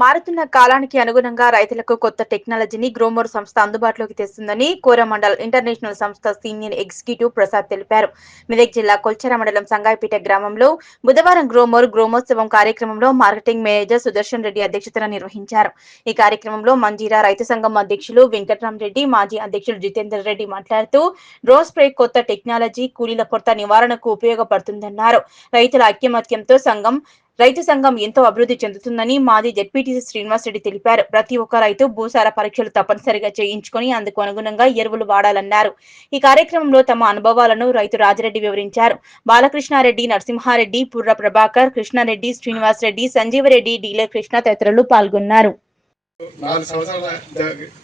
మారుతున్న కాలానికి అనుగుణంగా రైతులకు కొత్త టెక్నాలజీని గ్రోమోర్ సంస్థ అందుబాటులోకి తెస్తుందని కోరమండల్ ఇంటర్నేషనల్ సంస్థ సీనియర్ ఎగ్జిక్యూటివ్ ప్రసాద్ తెలిపారు. మెదక్ జిల్లా కొల్చెర మండలం సంగాయపేట గ్రామంలో బుధవారం గ్రోమోర్ గ్రోమోత్సవం కార్యక్రమంలో మార్కెటింగ్ మేనేజర్ సుదర్శన్ రెడ్డి అధ్యక్షతన నిర్వహించారు. ఈ కార్యక్రమంలో మంజీరా రైతు సంఘం అధ్యక్షులు వెంకట్రామరెడ్డి మాజీ అధ్యక్షులు జితేందర్ రెడ్డి మాట్లాడుతూ డ్రో స్ప్రే కొత్త టెక్నాలజీ కూలీల కొరత నివారణకు ఉపయోగపడుతుందన్నారు. రైతుల ఐక్యమత్యంతో సంఘం రైతు సంఘం ఎంతో అభివృద్ధి చెందుతుందని మాజీ జెడ్పీటీసీ శ్రీనివాస్ రెడ్డి తెలిపారు. ప్రతి ఒక్క రైతు భూసార పరీక్షలు తప్పనిసరిగా చేయించుకొని అందుకు అనుగుణంగా ఎరువులు వాడాలన్నారు. ఈ కార్యక్రమంలో తమ అనుభవాలను రైతు రాజరెడ్డి వివరించారు. బాలకృష్ణారెడ్డి నరసింహారెడ్డి పుర్ర ప్రభాకర్ కృష్ణారెడ్డి శ్రీనివాస్ రెడ్డి సంజీవరెడ్డి డీలర్ కృష్ణ తదితరులు పాల్గొన్నారు. నాలుగు సంవత్సరాల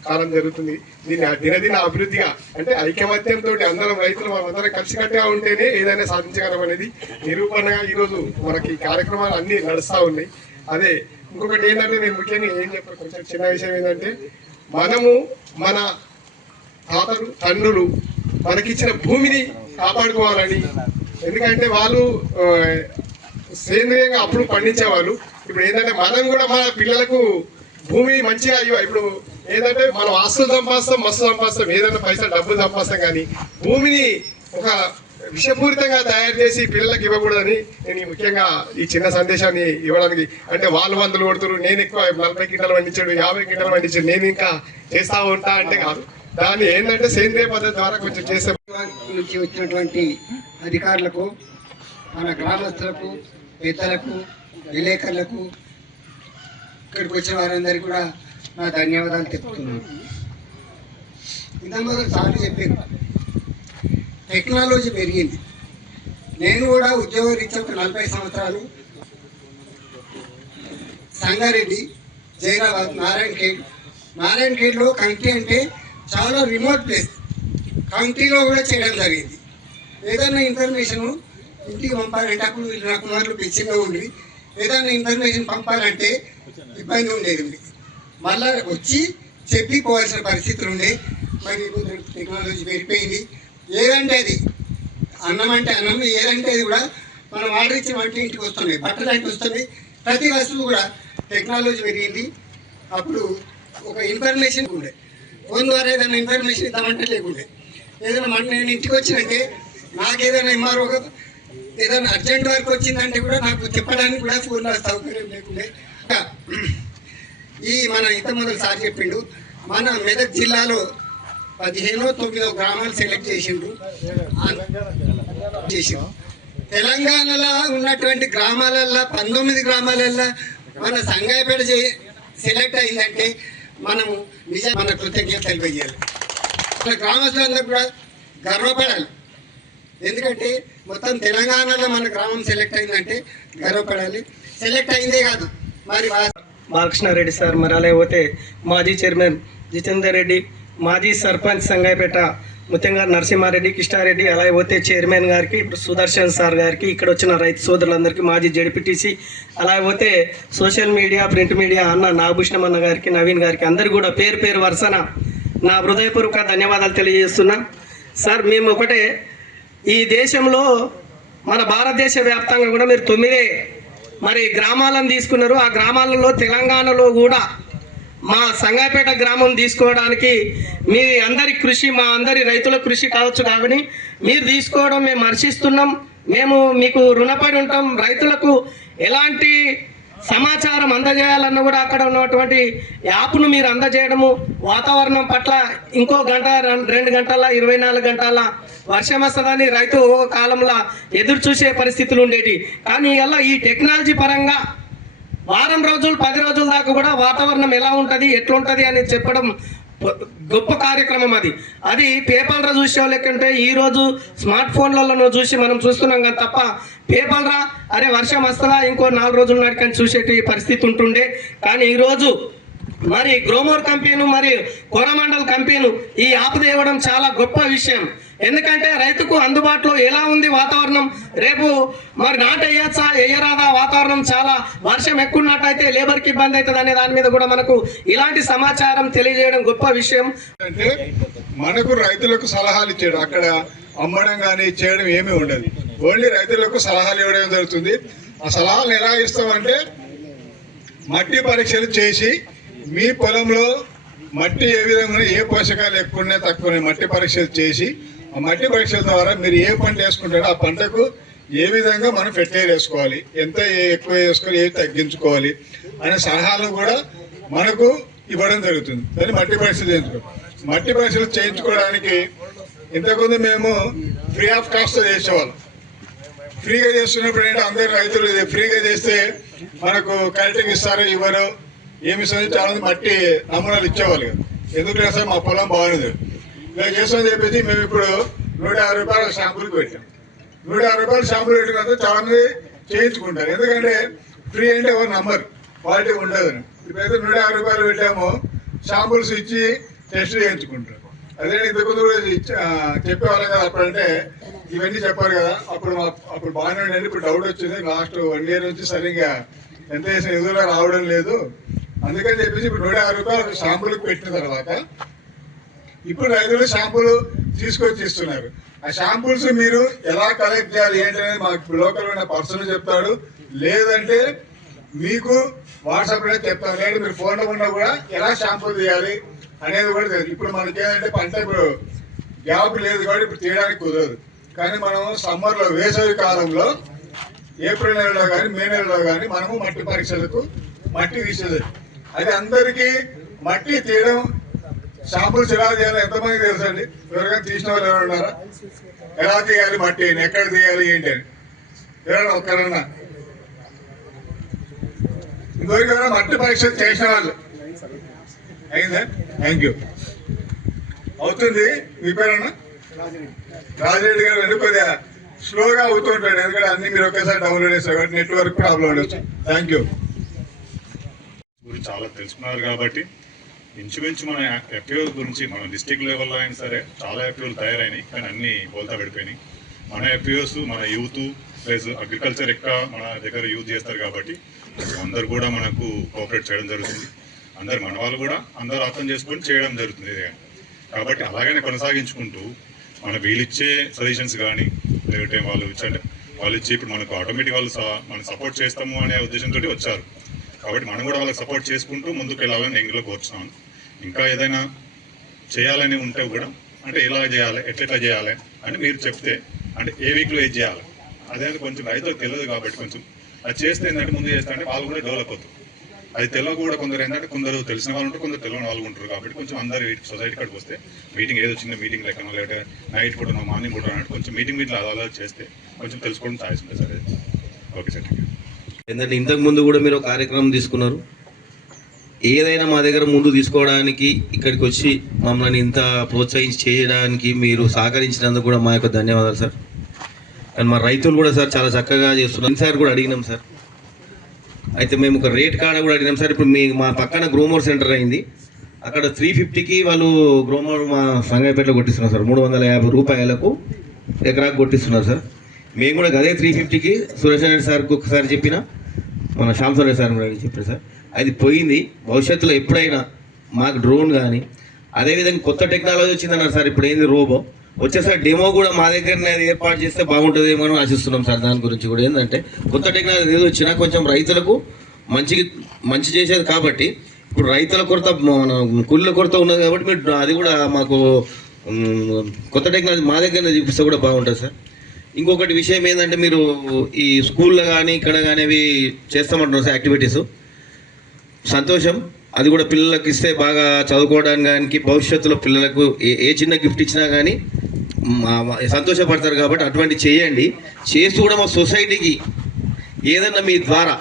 కాలం జరుగుతుంది. దీన్ని దినదిన అభివృద్ధిగా అంటే ఐకమత్యంతో అందరం రైతులు మనం కలిసికట్టుగా ఉంటేనే ఏదైనా సాధించగలం అనేది నిరూపణగా ఈరోజు మనకి కార్యక్రమాలు అన్ని నడుస్తూ ఉన్నాయి. అదే ఇంకొకటి ఏంటంటే నేను ముఖ్యంగా ఏం చెప్పాను కొంచెం చిన్న విషయం ఏంటంటే మనము మన తాతలు తండ్రులు మనకిచ్చిన భూమిని కాపాడుకోవాలని. ఎందుకంటే వాళ్ళు సేంద్రియంగా అప్పుడు పండించేవాళ్ళు. ఇప్పుడు ఏంటంటే మనం కూడా మన పిల్లలకు భూమి మంచిగా ఇవ్వ- ఇప్పుడు ఏంటంటే మనం ఆస్తులు సంపాదిస్తాం మస్తు సంపాదిస్తాం. ఏదైనా పైసలు డబ్బులు సంపాదిస్తాం కానీ భూమిని ఒక విషపూరితంగా తయారు చేసి పిల్లలకు ఇవ్వకూడదని నేను ముఖ్యంగా ఈ చిన్న సందేశాన్ని ఇవ్వడానికి. అంటే వాళ్ళు వందలు కొడుతున్నారు నేను ఎక్కువ నలభై గింటలు పండించాడు యాభై గింటలు పండించాడు నేను ఇంకా చేస్తా ఉంటా అంటే కాదు. దాన్ని ఏంటంటే సేంద్రియ పద్ధతి ద్వారా కొంచెం చేసే నుంచి వచ్చినటువంటి అధికారులకు మన గ్రామస్తులకు పెద్దలకు విలేకరులకు ఇక్కడికి వచ్చిన వారందరికీ కూడా నా ధన్యవాదాలు తెలుపుతున్నాను. ఇంతకుముందు సార్లు చెప్పారు టెక్నాలజీ పెరిగింది. నేను కూడా ఉద్యోగరీత్యా ఒక నలభై సంవత్సరాలు సంగారెడ్డి జైరాబాద్ నారాయణ ఖేడ్ నారాయణ ఖేడ్లో కంటి అంటే చాలా రిమోట్ ప్లేస్. కౌంటీలో కూడా చేయడం జరిగింది. ఏదైనా ఇన్ఫర్మేషన్ ఇంటికి పంపాలంటే అప్పుడు వీళ్ళు నా కుమారులు పిచ్చిగా ఉండి ఏదైనా ఇన్ఫర్మేషన్ పంపాలంటే ఇబ్బంది ఉండేది. మళ్ళా వచ్చి చెప్పి పోవాల్సిన పరిస్థితులు ఉండే. మరి టెక్నాలజీ పెరిగిపోయింది. ఏదంటే అది? అన్నం అంటే అన్నం ఏదంటే అది కూడా మనం ఆర్డర్ ఇచ్చిన వంట ఇంటికి వస్తున్నాయి. బట్టలు అంటే వస్తున్నాయి. ప్రతి వస్తువు కూడా టెక్నాలజీ పెరిగింది. అప్పుడు ఒక ఇన్ఫర్మేషన్ ఉండే. ఫోన్ ద్వారా ఏదైనా ఇన్ఫర్మేషన్ ఇద్దామంటే లేకుండే. ఏదైనా మన నేను ఇంటికి వచ్చినంటే నాకు ఏదైనా ఎంఆర్ఓ ఏదైనా అర్జెంట్ వర్క్ వచ్చిందంటే కూడా నాకు చెప్పడానికి కూడా ఫోన్ సౌకర్యం లేకుండే. ఈ మన ఇంతకుముందు సార్ చెప్పిండు మన మెదక్ జిల్లాలో పదిహేనో తొమ్మిదో గ్రామాలు సెలెక్ట్ చేసిండ్రు. చేసి తెలంగాణలో ఉన్నటువంటి గ్రామాలల్లో పంతొమ్మిది గ్రామాలల్లో మన సంగాయపేట సెలెక్ట్ అయిందంటే మనము నిజం మన కృతజ్ఞత తెలియజేయాలి. మన గ్రామస్తులందరూ కూడా గర్వపడాలి. ఎందుకంటే మొత్తం తెలంగాణలో మన గ్రామం సెలెక్ట్ అయిందంటే గర్వపడాలి. సెలెక్ట్ అయిందే కాదు. బాలకృష్ణారెడ్డి సార్ మరి అలాగే పోతే మాజీ చైర్మన్ జితేందర్ రెడ్డి మాజీ సర్పంచ్ సంగాయపేట ముఖ్యంగా నరసింహారెడ్డి కృష్ణారెడ్డి అలాగే పోతే చైర్మన్ గారికి ఇప్పుడు సుదర్శన్ సార్ గారికి ఇక్కడ వచ్చిన రైతు సోదరులందరికీ మాజీ జడిపిటీసీ అలాగే పోతే సోషల్ మీడియా ప్రింట్ మీడియా అన్న నాగభూషణం అన్న గారికి నవీన్ గారికి అందరు కూడా పేరు పేరు వరుసన నా హృదయపూర్వక ధన్యవాదాలు తెలియజేస్తున్నా. సార్ మేము ఒకటే ఈ దేశంలో మన భారతదేశ వ్యాప్తంగా కూడా మీరు తొమ్మిదే మరి గ్రామాలను తీసుకున్నారు. ఆ గ్రామాలలో తెలంగాణలో కూడా మా సంగాపేట గ్రామం తీసుకోవడానికి మీ అందరి కృషి మా అందరి రైతుల కృషి కావచ్చు కాబట్టి మీరు తీసుకోవడం మేము హర్షిస్తున్నాం. మేము మీకు రుణపడి ఉంటాం. రైతులకు ఎలాంటి సమాచారం అందజేయాలన్న కూడా అక్కడ ఉన్నటువంటి యాప్ను మీరు అందజేయడము వాతావరణం పట్ల ఇంకో గంట రెండు గంటల ఇరవై నాలుగు గంటల వర్షం వస్తుందని రైతు ఒక కాలంలో ఎదురు చూసే పరిస్థితులు ఉండేవి కానీ ఇలా ఈ టెక్నాలజీ పరంగా వారం రోజులు పది రోజుల దాకా కూడా వాతావరణం ఎలా ఉంటుంది ఎట్లుంటుంది అని చెప్పడం గొప్ప కార్యక్రమం అది. అది పేపర్లో చూసే లెక్కంటే ఈరోజు స్మార్ట్ ఫోన్లలో చూసి మనం చూస్తున్నాం కానీ తప్ప పేపర్రా అరే వర్షం వస్తుందా ఇంకో నాలుగు రోజుల నాటికని చూసేటి పరిస్థితి ఉంటుండే. కానీ ఈరోజు మరి గ్రోమోర్ కంపెనీ మరి కోరమండల్ కంపెనీ ఈ యాప్ తేవడం చాలా గొప్ప విషయం. ఎందుకంటే రైతుకు అందుబాటులో ఎలా ఉంది వాతావరణం? రేపు మరి నాట వేయచ్చా? వేయరాదా? వాతావరణం చాలా వర్షం ఎక్కువ లేబర్కి ఇబ్బంది అవుతుంది అనే దాని మీద కూడా మనకు ఇలాంటి సమాచారం తెలియజేయడం గొప్ప విషయం. అంటే మనకు రైతులకు సలహాలు ఇచ్చాడు. అక్కడ అమ్మడం కానీ చేయడం ఏమీ ఉండదు. ఓన్లీ రైతులకు సలహాలు ఇవ్వడం జరుగుతుంది. ఆ సలహాలు ఎలా ఇస్తామంటే మట్టి పరీక్షలు చేసి మీ పొలంలో మట్టి ఏ విధంగా ఏ పోషకాలు ఎక్కువ ఉన్నాయి తక్కువ మట్టి పరీక్షలు చేసి మట్టి పరీక్షల ద్వారా మీరు ఏ పంట వేసుకుంటారో ఆ పంటకు ఏ విధంగా మనం ఫెర్టైల్ వేసుకోవాలి ఎంత ఎక్కువ వేసుకోవాలి ఏది తగ్గించుకోవాలి అనే సలహాలు కూడా మనకు ఇవ్వడం జరుగుతుంది. దాన్ని మట్టి పరీక్షలు చేయించుకో మట్టి పరీక్షలు చేయించుకోవడానికి ఇంతకుముందు మేము ఫ్రీ ఆఫ్ కాస్ట్ చేసేవాళ్ళం. ఫ్రీగా చేస్తున్నప్పుడు ఏంటంటే అందరు రైతులు ఫ్రీగా చేస్తే మనకు కరెక్ట్గా ఇస్తారు ఇవ్వరు ఏమి ఇస్తారు చాలా మంది మట్టి నమూనాలు ఇచ్చేవాళ్ళు కదా. ఎందుకంటే సార్ మా పొలం బాగుంది ఇలా చేస్తామని చెప్పేసి మేము ఇప్పుడు నూట యాభై రూపాయల షాంపుల్కి పెట్టాం. నూట యాభై రూపాయలు షాంపుల్ పెట్టినంత చాలా మంది చేయించుకుంటారు. ఎందుకంటే ఫ్రీ అంటే ఎవరు నంబర్ క్వాలిటీ ఉండదు ఇప్పుడైతే నూట యాభై రూపాయలు పెట్టాము షాంపుల్స్ ఇచ్చి టెస్ట్ చేయించుకుంటారు. అదే ఇంతకుముందు కూడా చెప్పేవాళ్ళం కదా అప్పుడంటే ఇవన్నీ చెప్పారు కదా. అప్పుడు అప్పుడు బాగానే ఉండండి ఇప్పుడు డౌట్ వచ్చింది. లాస్ట్ వన్ ఇయర్ నుంచి సరిగ్గా ఎంత చేసిన ఎదురుగా రావడం లేదు. అందుకని చెప్పేసి ఇప్పుడు నూట యాభై రూపాయలు షాంపుల్కి పెట్టిన తర్వాత ఇప్పుడు రైతులు షాంపూలు తీసుకొచ్చి ఇస్తున్నారు. ఆ షాంపూల్స్ మీరు ఎలా కలెక్ట్ చేయాలి ఏంటనేది మాకు లోకల్ ఉన్న పర్సన్ చెప్తాడు. లేదంటే మీకు వాట్సాప్లో చెప్తాను. లేదు మీరు ఫోన్ ఉన్నా కూడా ఎలా షాంపూ తీయాలి అనేది కూడా తెలియదు. ఇప్పుడు మనకి ఏంటంటే పంట ఇప్పుడు గ్యాప్ లేదు కాబట్టి ఇప్పుడు తీయడానికి కుదరదు. కానీ మనం సమ్మర్లో వేసవి కాలంలో ఏప్రిల్ నెలలో కానీ మే నెలలో కానీ మనము మట్టి పరీక్షలకు మట్టి తీసేది. అది అందరికీ మట్టి తీయడం షాంపుల్స్ ఎలా చేయాలి ఎంతమంది తెలుసు అండి? ఎవరికైనా తీసిన వాళ్ళు ఎవరు ఉన్నారా? ఎలా తీయాలి మట్టి ఎక్కడ తీయాలి ఏంటి అని? ఎవరైనా ఒక్కరన్నా? ఇంకొకరికి ఎవరైనా మట్టి పరీక్ష చేసిన వాళ్ళు? అయిందా? థ్యాంక్ యూ అవుతుంది. మీ పేరన్నా రాజరెడ్డి గారు వెనుక కొద్దిగా స్లోగా అవుతుంటాడు. ఎందుకంటే అన్ని మీరు ఒకేసారి డౌన్లోడ్ చేస్తారు నెట్వర్క్ ప్రాబ్లం ఉండొచ్చు. థ్యాంక్ యూ చాలా తెలుసుకున్నారు కాబట్టి ఇంచుమించు మన ఎఫ్ఓ గురించి మన డిస్టిక్ లెవెల్లో అయినా సరే చాలా ఎఫ్ఓలు తయారైనాయి. కానీ అన్ని బోల్తా పడిపోయినాయి. మన ఎఫ్ఓస్ మన యూత్ ప్లస్ అగ్రికల్చర్ ఎక్కువ మన దగ్గర యూజ్ చేస్తారు కాబట్టి అందరు కూడా మనకు కోఆపరేట్ చేయడం జరుగుతుంది. అందరు మన వాళ్ళు కూడా అందరూ అర్థం చేసుకొని చేయడం జరుగుతుంది. కాబట్టి అలాగనే కొనసాగించుకుంటూ మన వీళ్ళిచ్చే సజెషన్స్ కానీ లేదంటే వాళ్ళు ఇచ్చే వాళ్ళు ఇచ్చి ఇప్పుడు మనకు ఆటోమేటిక్ వాళ్ళు మనం సపోర్ట్ చేస్తాము అనే ఉద్దేశంతో వచ్చారు. కాబట్టి మనం కూడా వాళ్ళకి సపోర్ట్ చేసుకుంటూ ముందుకు వెళ్ళాలని ఎంగిలో కోరుచున్నాను. ఇంకా ఏదైనా చేయాలని ఉంటే కూడా అంటే ఎలా చేయాలి ఎట్లా చేయాలి అని మీరు చెప్తే అంటే ఏ వీక్లో ఏది చేయాలి అదే కొంచెం రైతులకు తెలియదు కాబట్టి కొంచెం అది చేస్తే ఏంటంటే ముందు చేస్తే అంటే వాళ్ళు కూడా డెవలప్ అవుతారు. అది తెలియక కూడా కొందరు ఏంటంటే కొందరు తెలిసిన వాళ్ళు ఉంటారు కొందరు తెలియని వాళ్ళు ఉంటారు కాబట్టి కొంచెం అందరు సొసైటీ కాడికి వస్తే మీటింగ్ ఏదో చిన్న మీటింగ్ లెక్కన లేకపోతే నైట్ కూడా మార్నింగ్ కూడా అన్నట్టు కొంచెం మీటింగ్ మీటింగ్ అలా అలా చేస్తే కొంచెం తెలుసుకోవడం ఛాయిస్ ఉంటుంది సార్ ఓకే సార్ ఎందుకంటే ఇంతకు ముందు కూడా మీరు ఒక కార్యక్రమం తీసుకున్నారు. ఏదైనా మా దగ్గర ముందు తీసుకోవడానికి ఇక్కడికి వచ్చి మమ్మల్ని ఇంత ప్రోత్సహించి చేయడానికి మీరు సహకరించినందుకు కూడా మా యొక్క ధన్యవాదాలు సార్. అండ్ మా రైతులు కూడా సార్ చాలా చక్కగా చేస్తున్నారు. సార్ కూడా అడిగినాం సార్. అయితే మేము ఒక రేట్ కాడ కూడా అడిగినాం సార్. ఇప్పుడు మీ మా పక్కన గ్రోమోర్ సెంటర్ అయింది. అక్కడ త్రీ ఫిఫ్టీకి వాళ్ళు గ్రోమోర్ మా సంగాయపేటలో కొట్టిస్తున్నారు సార్. మూడు వందల యాభై రూపాయలకు ఎకరాకు కొట్టిస్తున్నారు సార్. మేము కూడా అదే త్రీ ఫిఫ్టీకి సురేష్ రెడ్డి సార్కి ఒకసారి చెప్పిన మన శ్యామ్ సురేష్ సార్ కూడా చెప్పారు సార్. అది పోయింది. భవిష్యత్తులో ఎప్పుడైనా మాకు డ్రోన్ కానీ అదేవిధంగా కొత్త టెక్నాలజీ వచ్చిందన్నారు సార్ ఇప్పుడు ఏంది రోబో? వచ్చేసారి డెమో కూడా మా దగ్గరనే అది ఏర్పాటు చేస్తే బాగుంటుందేమో అని ఆశిస్తున్నాం సార్ దాని గురించి కూడా. ఏంటంటే కొత్త టెక్నాలజీ ఏది వచ్చినా కొంచెం రైతులకు మంచి మంచి చేసేది కాబట్టి ఇప్పుడు రైతుల కొరత మన కూలీల కొరత ఉన్నది కాబట్టి మీరు అది కూడా మాకు కొత్త టెక్నాలజీ మా దగ్గరనే చూపిస్తే కూడా బాగుంటుంది సార్. ఇంకొకటి విషయం ఏంటంటే మీరు ఈ స్కూల్లో కానీ ఇక్కడ కానీ అవి చేస్తామంటున్నారు సార్ యాక్టివిటీస్. సంతోషం. అది కూడా పిల్లలకు ఇస్తే బాగా చదువుకోవడానికి భవిష్యత్తులో పిల్లలకు ఏ ఏ చిన్న గిఫ్ట్ ఇచ్చినా కానీ సంతోషపడతారు కాబట్టి అటువంటి చేయండి. చేస్తూ కూడా మా సొసైటీకి ఏదన్నా మీ ద్వారా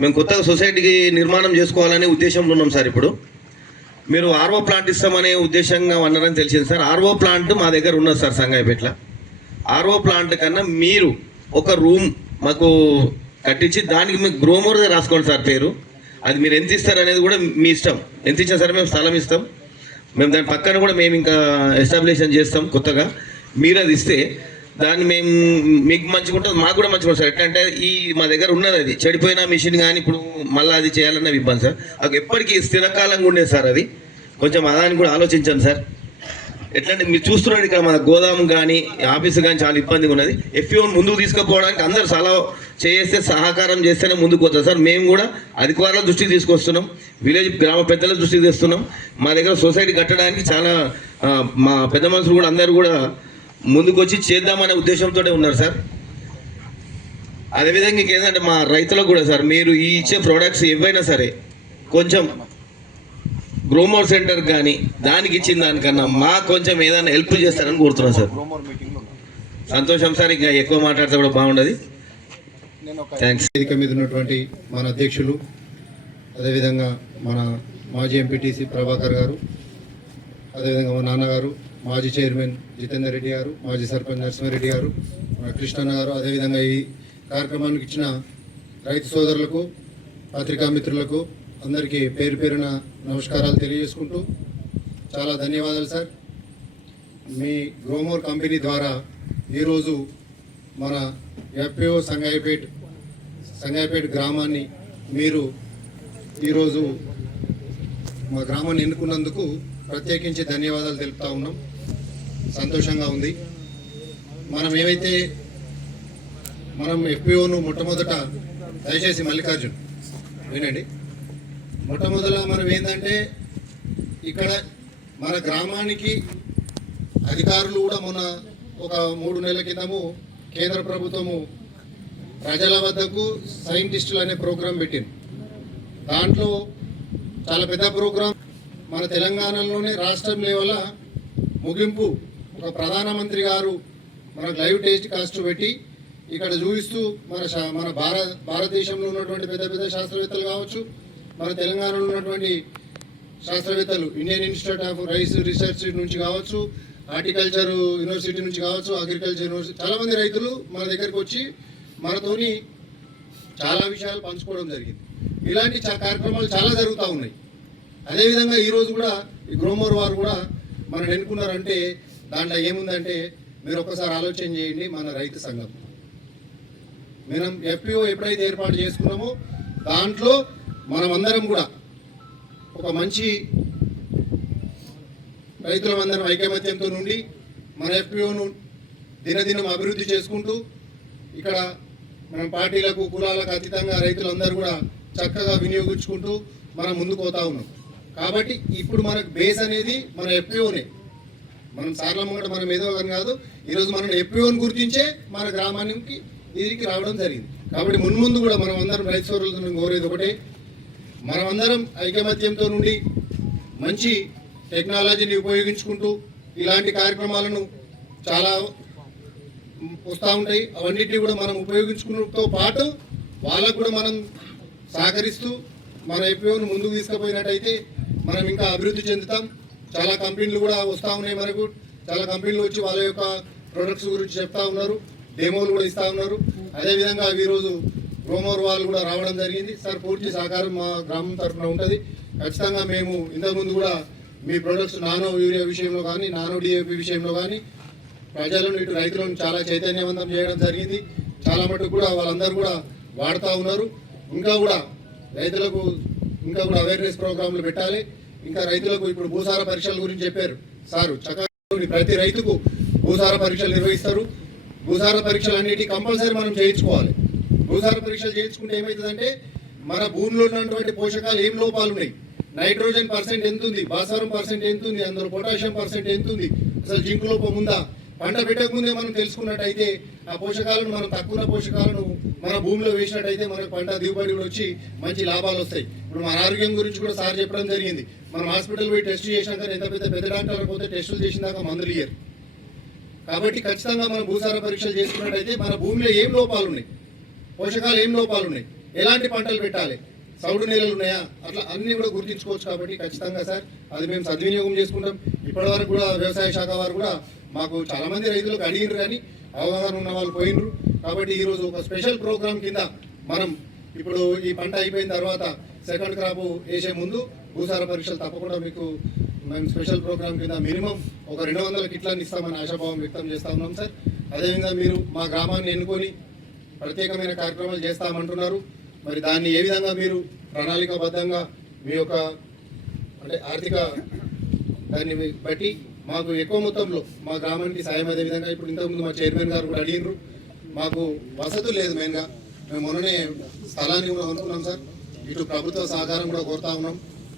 మేము కొత్తగా సొసైటీకి నిర్మాణం చేసుకోవాలనే ఉద్దేశంలో ఉన్నాం సార్ ఇప్పుడు. మీరు ఆర్ఓ ప్లాంట్ ఇస్తామనే ఉద్దేశంగా ఉన్నారని తెలిసింది సార్. ఆర్ఓ ప్లాంట్ మా దగ్గర ఉన్నది సార్ సంగాయపేట్ల ఆర్ఓ ప్లాంట్ కన్నా మీరు ఒక రూమ్ మాకు కట్టించి దానికి మీకు గ్రోమోర్ రాసుకోండి సార్ పేరు. అది మీరు ఎంత ఇస్తారు అనేది కూడా మీ ఇష్టం. ఎంత ఇచ్చినా సరే మేము స్థలం ఇస్తాం. మేము దాని పక్కన కూడా మేము ఇంకా ఎస్టాబ్లిషన్ చేస్తాం కొత్తగా. మీరు అది ఇస్తే దాన్ని మేము మీకు మంచిగా ఉంటుంది మాకు కూడా మంచిగా ఉంటుంది సార్. ఎట్లా అంటే ఈ మా దగ్గర ఉన్నది అది. చెడిపోయిన మిషన్ కానీ ఇప్పుడు మళ్ళీ అది చేయాలన్న ఇబ్బంది సార్. అది ఎప్పటికీ స్థిరకాలంగా ఉండేది సార్ అది. కొంచెం అదాన్ని కూడా ఆలోచించండి సార్. ఎట్లంటే మీరు చూస్తున్నారు ఇక్కడ మన గోదాం కానీ ఆఫీస్ కానీ చాలా ఇబ్బందిగా ఉన్నది. ఎఫ్ఈఓని ముందుకు తీసుకుపోవడానికి అందరు సలహా చేస్తే సహకారం చేస్తేనే ముందుకు పోతుంది సార్ మేము కూడా అధికారుల దృష్టికి తీసుకొస్తున్నాం. విలేజ్ గ్రామ పెద్దల దృష్టికి తెస్తున్నాం మా దగ్గర సొసైటీ కట్టడానికి చాలా మా పెద్ద మనుషులు కూడా అందరూ కూడా ముందుకు వచ్చి చేద్దామనే ఉద్దేశంతో ఉన్నారు సార్. అదేవిధంగా ఇంకేంటంటే మా రైతులకు కూడా సార్ మీరు ఈ ఇచ్చే ప్రోడక్ట్స్ ఏవైనా సరే కొంచెం గ్రోమోర్ సెంటర్ కానీ దానికి ఇచ్చిన దానికన్నా మా కొంచెం ఏదైనా హెల్ప్ చేస్తారని కోరుతున్నాను సార్. సంతోషం సార్ ఇంకా ఎక్కువ మాట్లాడితే కూడా బాగుండదు. థ్యాంక్స్ వేదిక మీద ఉన్నటువంటి మన అధ్యక్షులు అదేవిధంగా మన మాజీ ఎంపీటీసీ ప్రభాకర్ గారు అదేవిధంగా మా నాన్నగారు మాజీ చైర్మన్ జితేందర్ రెడ్డి గారు మాజీ సర్పంచ్ నరసింహారెడ్డి గారు మన కృష్ణన్న గారు అదేవిధంగా ఈ కార్యక్రమానికి ఇచ్చిన రైతు సోదరులకు పత్రికా మిత్రులకు అందరికీ పేరు పేరున నమస్కారాలు తెలియజేసుకుంటూ చాలా ధన్యవాదాలు సార్. మీ గ్రోమోర్ కంపెనీ ద్వారా ఈరోజు మన ఎఫ్పిఓ సంగాయపేట్ సంగాయపేట్ గ్రామాన్ని మీరు ఈరోజు మా గ్రామాన్ని ఎన్నుకున్నందుకు ప్రత్యేకించి ధన్యవాదాలు తెలుపుతా ఉన్నాం. సంతోషంగా ఉంది. మనం ఏవైతే మనం ఎఫ్పిఓను మొట్టమొదట దయచేసి మల్లికార్జున్ వినండి. మొట్టమొదట మనం ఏంటంటే ఇక్కడ మన గ్రామానికి అధికారులు కూడా మొన్న ఒక మూడు నెలల క్రితము కేంద్ర ప్రభుత్వము ప్రజల వద్దకు సైంటిస్టులు అనే ప్రోగ్రాం పెట్టింది. దాంట్లో చాలా పెద్ద ప్రోగ్రాం. మన తెలంగాణలోనే రాష్ట్రం లెవెల ముగింపు ఒక ప్రధానమంత్రి గారు మనకు లైవ్ టేస్ట్ కాస్ట్ పెట్టి ఇక్కడ చూపిస్తూ మన మన భారత భారతదేశంలో ఉన్నటువంటి పెద్ద పెద్ద శాస్త్రవేత్తలు కావచ్చు మన తెలంగాణలో ఉన్నటువంటి శాస్త్రవేత్తలు Indian institute of rice research నుంచి కావచ్చు హార్టికల్చర్ యూనివర్సిటీ నుంచి కావచ్చు అగ్రికల్చర్ యూనివర్సిటీ చాలా మంది రైతులు మన దగ్గరికి వచ్చి మనతోని చాలా విషయాలు పంచుకోవడం జరిగింది. ఇలాంటి కార్యక్రమాలు చాలా జరుగుతూ ఉన్నాయి. అదేవిధంగా ఈరోజు కూడా ఈ గ్రోమర్ వారు కూడా మనం ఎన్నుకున్నారంటే దాంట్లో ఏముందంటే మీరు ఒక్కసారి ఆలోచన చేయండి మన రైతు సంఘం. మనం ఎఫ్పిఓ ఎప్పుడైతే ఏర్పాటు చేసుకున్నామో దాంట్లో మనం అందరం కూడా ఒక మంచి రైతులమందరం ఐకమత్యంతో నుండి మన ఎఫ్పిఓను దినదినం అభివృద్ధి చేసుకుంటూ ఇక్కడ మనం పార్టీలకు కులాలకు అతీతంగా రైతులందరూ కూడా చక్కగా వినియోగించుకుంటూ మనం ముందుకు పోతా ఉన్నాం. కాబట్టి ఇప్పుడు మనకు బేస్ అనేది మన ఎఫ్పిఓనే. మనం సార్ల ముంగట మనం ఏదో కానీ కాదు ఈరోజు మనం ఎఫ్పిఓని గుర్తించే మన గ్రామానికి దీనికి రావడం జరిగింది. కాబట్టి మున్ముందు కూడా మనం అందరం రైతు సోదరులతో కోరేది ఒకటే మనమందరం ఐకమత్యంతో నుండి మంచి టెక్నాలజీని ఉపయోగించుకుంటూ ఇలాంటి కార్యక్రమాలను చాలా వస్తూ ఉంటాయి. అవన్నిటిని కూడా మనం ఉపయోగించుకున్నతో పాటు వాళ్ళకు కూడా మనం సహకరిస్తూ మన ఎపిఓను ముందుకు తీసుకుపోయినట్టయితే మనం ఇంకా అభివృద్ధి చెందుతాం. చాలా కంపెనీలు కూడా వస్తూ ఉన్నాయి మనకు. చాలా కంపెనీలు వచ్చి వాళ్ళ యొక్క ప్రొడక్ట్స్ గురించి చెప్తా ఉన్నారు. డెమోలు కూడా ఇస్తూ ఉన్నారు. అదేవిధంగా అవి ఈరోజు రోమోర్ వాళ్ళు కూడా రావడం జరిగింది. సార్ పూర్తి సహకారం మా గ్రామం తరఫున ఉంటుంది. ఖచ్చితంగా మేము ఇంతకుముందు కూడా మీ ప్రొడక్ట్స్ నానో యూరియా విషయంలో కానీ నానో డిఏపి విషయంలో కానీ ప్రజలను ఇటు రైతులను చాలా చైతన్యవంతం చేయడం జరిగింది. చాలా మటుకు కూడా వాళ్ళందరూ కూడా వాడుతూ ఉన్నారు. ఇంకా కూడా రైతులకు ఇంకా కూడా అవేర్నెస్ ప్రోగ్రాంలు పెట్టాలి. ఇంకా రైతులకు ఇప్పుడు భూసార పరీక్షల గురించి చెప్పారు. సారు చక్కగా ప్రతి రైతుకు భూసార పరీక్షలు నిర్వహిస్తారు. భూసార పరీక్షలు అన్నిటి కంపల్సరీ మనం చేయించుకోవాలి. భూసార పరీక్షలు చేయించుకుంటే ఏమవుతుందంటే మన భూమిలో ఉన్నటువంటి పోషకాలు ఏం లోపాలు ఉన్నాయి నైట్రోజన్ పర్సెంట్ ఎంత ఉంది భాస్వరం పర్సెంట్ ఎంత ఉంది అందులో పొటాషియం పర్సెంట్ ఎంత ఉంది అసలు జింక్ లోపం ఉందా? పంట పెట్టక ముందే మనం తెలుసుకున్నట్టయితే ఆ పోషకాలను మనం తక్కువ పోషకాలను మన భూమిలో వేసినట్టయితే మనకు పంట దిగుబడి కూడా వచ్చి మంచి లాభాలు వస్తాయి. ఇప్పుడు మన ఆరోగ్యం గురించి కూడా సార్ చెప్పడం జరిగింది. మనం హాస్పిటల్ పోయి టెస్ట్ చేసినాక ఎంత పెద్ద పెద్ద డాక్టర్లకు పోతే టెస్టులు చేసినాక మందులు ఇయ్యరు. కాబట్టి ఖచ్చితంగా మనం భూసార పరీక్షలు చేసుకున్నట్టయితే మన భూమిలో ఏం లోపాలు ఉన్నాయి పోషకాలు ఏం లోపాలు ఉన్నాయి? ఎలాంటి పంటలు పెట్టాలి? సౌడు నేలలు ఉన్నాయా? అట్లా అన్ని కూడా గుర్తించుకోవచ్చు కాబట్టి ఖచ్చితంగా సార్ అది మేము సద్వినియోగం చేసుకుంటాం. ఇప్పటివరకు కూడా వ్యవసాయ శాఖ వారు కూడా మాకు చాలా మంది రైతులకు అడిగినారు కానీ అవగాహన ఉన్న వాళ్ళు పోయినరు. కాబట్టి ఈరోజు ఒక స్పెషల్ ప్రోగ్రామ్ కింద మనం ఇప్పుడు ఈ పంట అయిపోయిన తర్వాత సెకండ్ క్రాప్ వేసే ముందు భూసార పరీక్షలు తప్పకుండా మీకు మేము స్పెషల్ ప్రోగ్రామ్ కింద మినిమం ఒక రెండు వందల కిట్లను ఇస్తామని ఆశాభావం వ్యక్తం చేస్తా ఉన్నాం సార్. అదేవిధంగా మీరు మా గ్రామాన్ని ఎన్నుకొని ప్రత్యేకమైన కార్యక్రమాలు చేస్తామంటున్నారు. మరి దాన్ని ఏ విధంగా మీరు ప్రణాళికాబద్ధంగా మీ యొక్క అంటే ఆర్థిక దాన్ని బట్టి మాకు ఎక్కువ మొత్తంలో మా గ్రామానికి సాయం అదే విధంగా ఇప్పుడు ఇంతకుముందు మా చైర్మన్ గారు కూడా అడిగినారు మాకు వసతులు లేదు మెయిన్గా మేము మొన్ననే స్థలాన్ని కూడా అనుకున్నాం సార్. ఇటు ప్రభుత్వ సహకారం కూడా కోరుతా ఉన్నాం.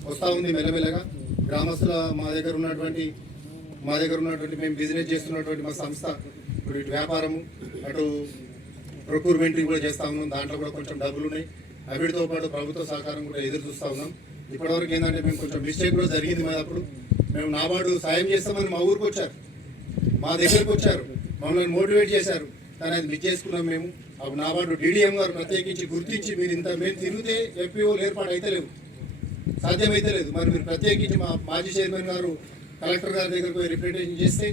వస్తూ ఉంది మెల్లమెల్లగా. గ్రామస్తుల మా దగ్గర ఉన్నటువంటి మా దగ్గర ఉన్నటువంటి మేము బిజినెస్ చేస్తున్నటువంటి మా సంస్థ ఇప్పుడు ఇటు వ్యాపారము అటు ప్రొక్యూర్మెంటింగ్ కూడా చేస్తా ఉన్నాం. దాంట్లో కూడా కొంచెం డబ్బులు ఉన్నాయి. అవిటితో పాటు ప్రభుత్వ సహకారం కూడా ఎదురు చూస్తా ఉన్నాం. ఇప్పటివరకు ఏంటంటే మేము కొంచెం మిస్టేక్ కూడా జరిగింది మా అప్పుడు. మేము నాబార్డు సాయం చేస్తామని మా ఊరికి వచ్చారు. మా దగ్గరకు వచ్చారు. మమ్మల్ని మోటివేట్ చేశారు. కానీ అది మిస్ చేసుకున్నాం మేము. అప్పుడు నాబార్డు డీడీఎం గారు ప్రత్యేకించి గుర్తించి మీరు ఇంత మేము తిరిగితే ఎఫ్పిఓలు ఏర్పాటు అయితే లేవు సాధ్యమైతే లేదు మరి మీరు ప్రత్యేకించి మా మాజీ చైర్మన్ గారు కలెక్టర్ గారి దగ్గరకు రిప్రజెంటేషన్ చేస్తే